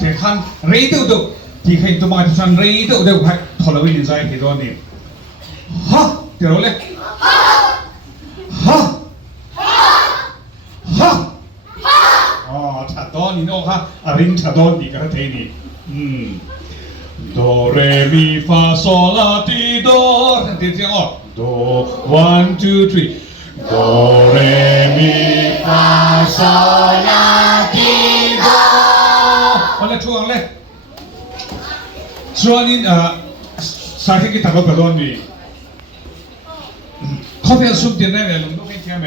Thì khăn rây tự tự thì khi tụi mày thằng rây tự đều phải thổi là bên dưới thì đó nè ha thì đó lên ha ha chả đó thì nó ha ring chả đó thì cái thế này do re mi fa sol la ti do thì tiếng do 1 2 3 do re mi fa sol la ti do lên chuông lên chuông in sai cái thằng có luôn đi Khawvel sum tiền này là lúc cái kia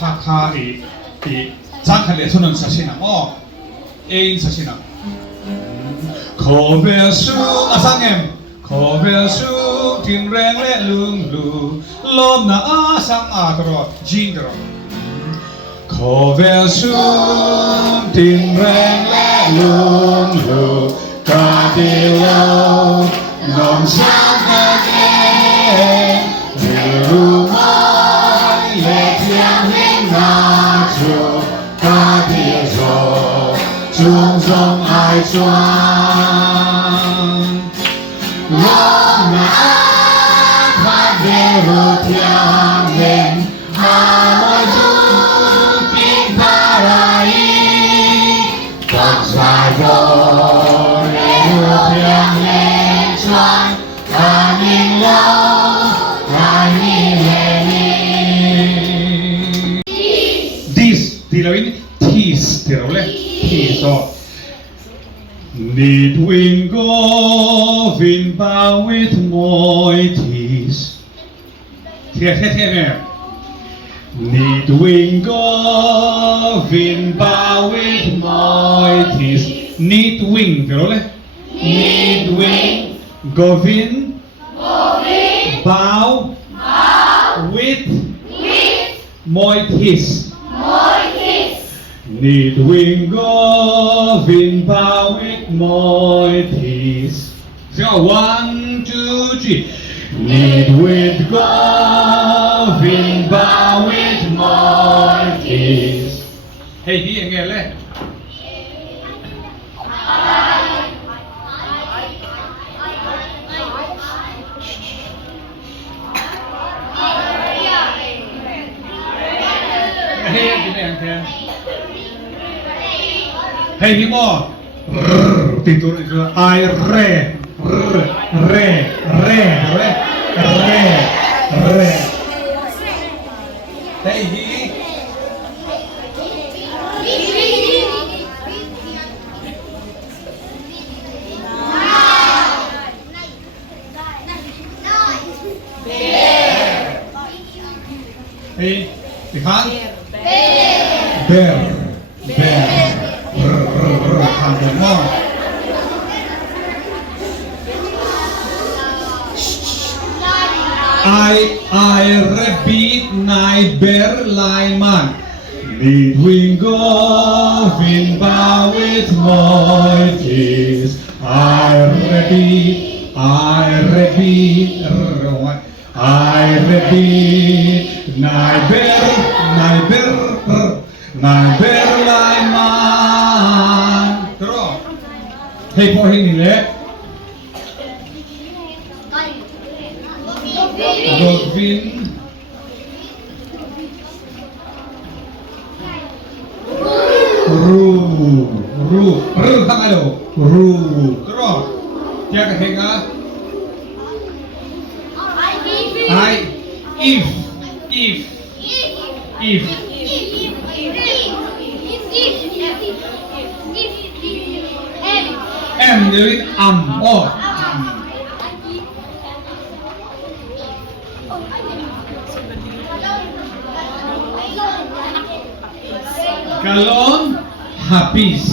mà kha thì chắc là lệ thuần sa xin nào ein sa xin nào Khawvel sum sang em Khawvel sum tinreng lệ lunghlu lom na sang rồi jing rồi Khawvel sum tinreng lệ lunghlu ca đi lâu non sang Mizoram lệ thiên hình na chu ca đi rồi chung dòng ai choang lom na phát về vô thiên hình mà môi du kinh parai tóc dài rồi vô thiên hình choang ta nhìn lâu Thì đó là thì so Need wing go vin bao with moi tis Thế nè Need wing go vin bao with moi tis Need wing thì đó là Need wing go vin bao with moi tis Need wing go vin bao with moi tis. So 1 2 3 Need wing go vin bao with moi tis. Hey đi nghe lên. Hey đi nghe nghe. Hey đi mo. Tiếng tôi là I re Hey đi. Hey, thì khán. Bear. Khăn được không? I repeat nai bear lai man. Need wing go vin bao with moi tis. I repeat nai bear lai man. Terus. Hey po hey ni le. Govin Ru thang ai đâu Ru Terus Dia kata If M dari Calon habis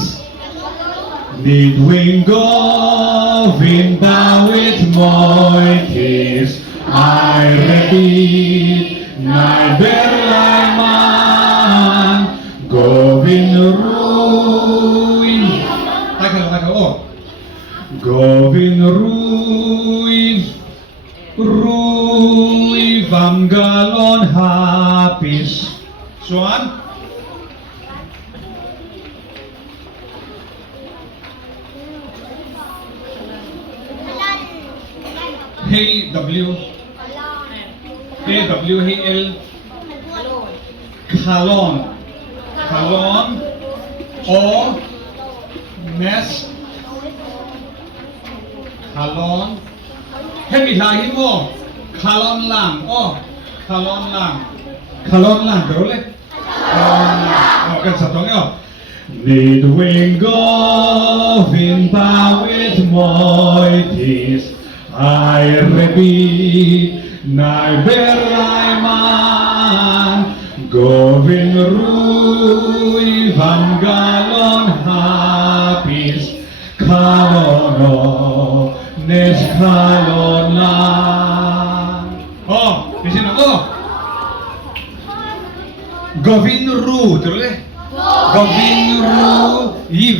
Need wing go vin bao with moi tis. I repeat nai bear lai man go vin ruin. Hai kalau go vin ruin vam galon habis. Soan W L Calon or Nes Calon ให้มีทางหินโม่Calon Lân Calon Lân เดี๋ยวเลยกันสับตรงนี้Nidwing govin bawit moitis I repeat nai berlaiman govin rui van galon hapis kalono nes kalon lan di sini govin ru terus deh Gwyro yiv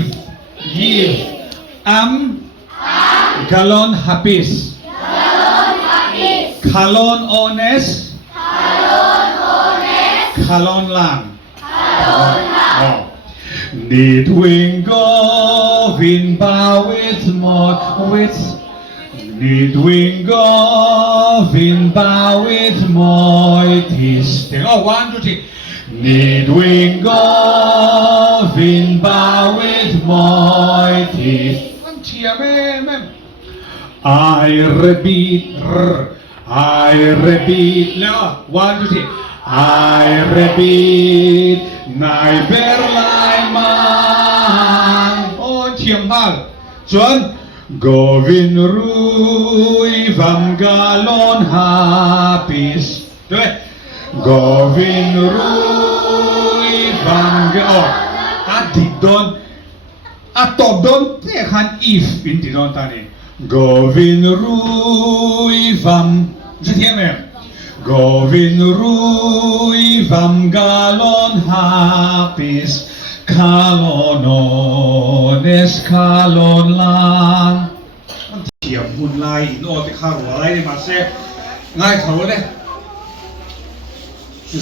Calon hapis Calon ones Calon Lân Nidwing govin bawit moitis Nidwing govin bawit moitis Tengok 1, 2, 3 Nidwing govin bawit moitis I repeat now 1, 2, 3 I repeat nai berlaimanเทียมมากจน govin rui van galon hapis ด้วย govin rui van galon adidon atodon te kan if in didon tani govin rui van จะเทียมไหม govin rui van galon hapis kalonones kalon lan เทียมหุ่นลายอินโอติข้าวหัวไรมาเซ่ง่ายเขาเลย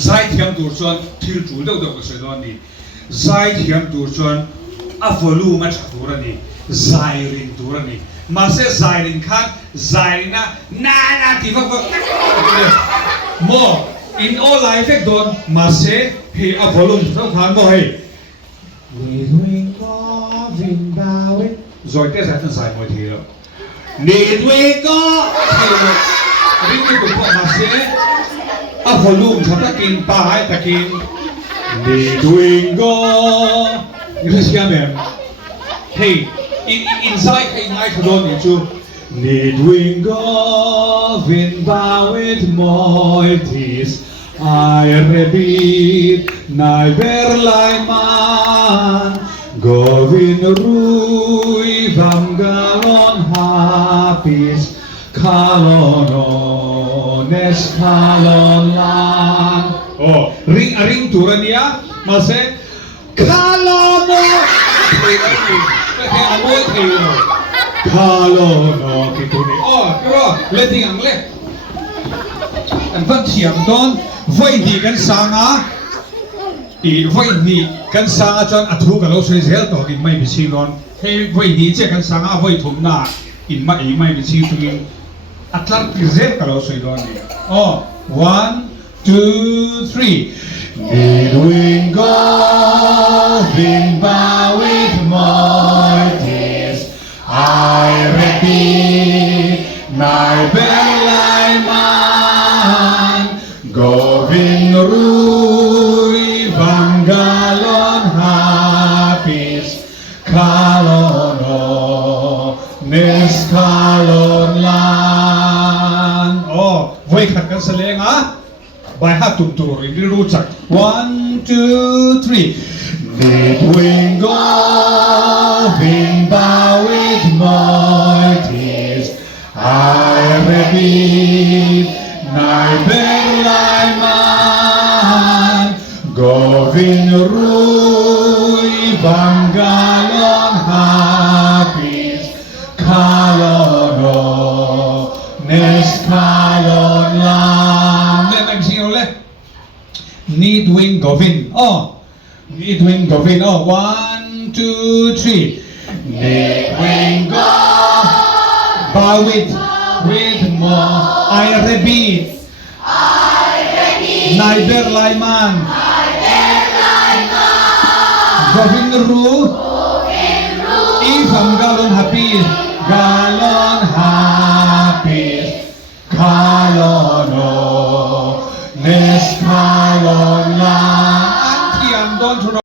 ใช้เทียมตัวส่วนที่จุดเดียวกับส่วนนี้ใช้เทียมตัวส่วนอัฟลูมาจากตัวนี้ใช้รินตัวนี้มาเซ่ใช้รินคันใช้นะนาที่ฟังโมอินโอไลฟ์เฟกโดนมาเซ่เฮอัฟลูต้องทานบ่ให้Nidwing govin bawit จอยเต้ใส่ตั้งใส่หมดทีแล้ว Nidwing govin ริ้งที่ผมบอกมาเซ่อัฟลูชอบตะกินปลาให้ตะกิน Nidwing govin นี่คือเสียงแบบเฮ้ยinside ใครง่ายขนาดนี้จู Nidwing govin bawit moitis I repeat nai berlaiman govin rui van galon hapis kalonones kalon lan ring turania mase kalono kalono kituni kiro letting ang le ang van thiam don voi ni kan sanga voi ni kan sanga chon athu ka lo soi zel to in mai bi chi non he voi ni che kan sanga voi thum na in mai bi chi tungin atlar pi zel ka lo soi don ni 1 2 3 Nidwing govin bawit moitis I repeat nai berlaiman govin rui van galon hapis kalonones kalon lan voi khat kan saleng by hat tum tur ini rucak 1 2 3 Nidwing govin bawit moitis I repeat nai berlaiman govin rui van galon hapis kalonones kalon lan Nidwing govin Nidwing govin 1 2 3 Nidwing govin bawit with mo. I repeat. Neither layman. Govin ru. Ifam galon hapis. Galon hapis. Kalono. Nes kalon la. Antiam don to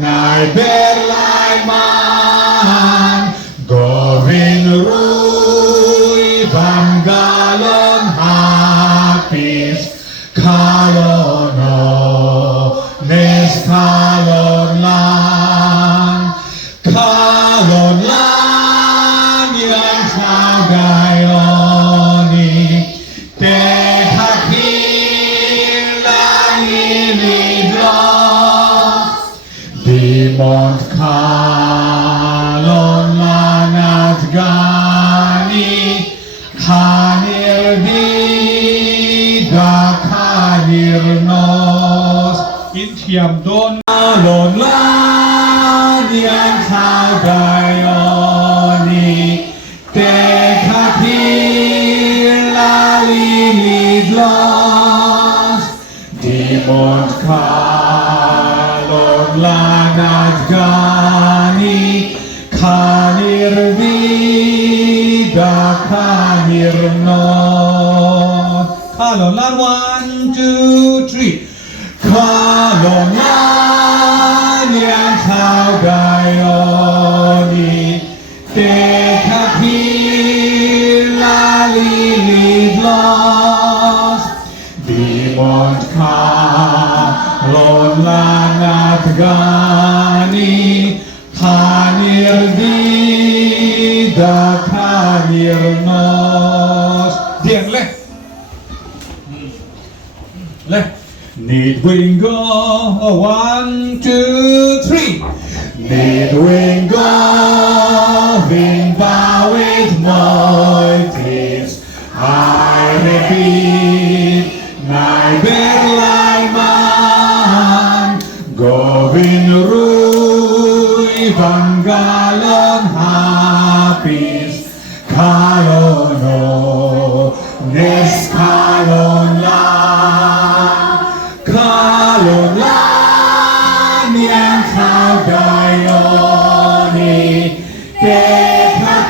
Nai berlai man Govin rui Van galon hapis Kalono Nes kalon lan Yang sagayoni Tehakil Mont Calon Lân at Gani Canir vida canir nos Intiam don Calon Lân yang sagayoni Tekakil lalilidlos Di Mont Calon Lân at Gani Canir vida canir nos Calon Lân 1, 2, 3 Calon Lân yang sagayoni Tekakil lalilidlos Di Mont Calon Lân at Gani Canir vida canir nos Dieng le Need wingo 1, 2, 3 Need wingo Vin bawit moitis I repeat Nai berlai man Govin rui Van galon hapis Kalono Nes kalon lan Kalon lan yang sagayoni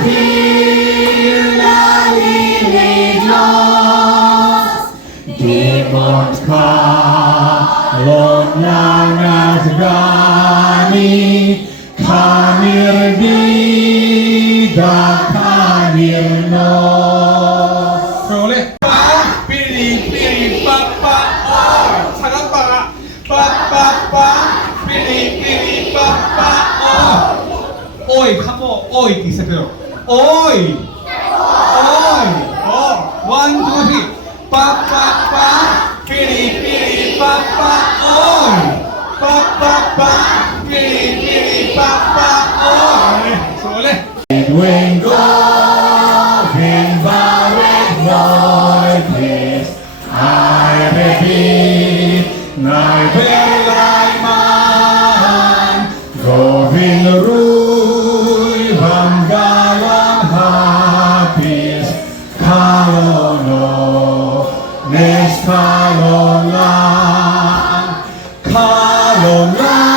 Tekakil lalilidlos Di Mont Calon Lân at Gani Canir vida canir nos Prole Piri piri pa pa oh Sagapa pa pa pa Piri piri pa pa oh Oi kamo oi kisapero Oi Oi oh 1, 2, 3 Pa pa pa Piri piri pa pa oi Pa pa pa Piri piri pa pa oi Sole Wingo Vin bawit moitis I repeat Nai berlai man Govin rui Van galon hapis Kalono Nes kalon lan Kalon lan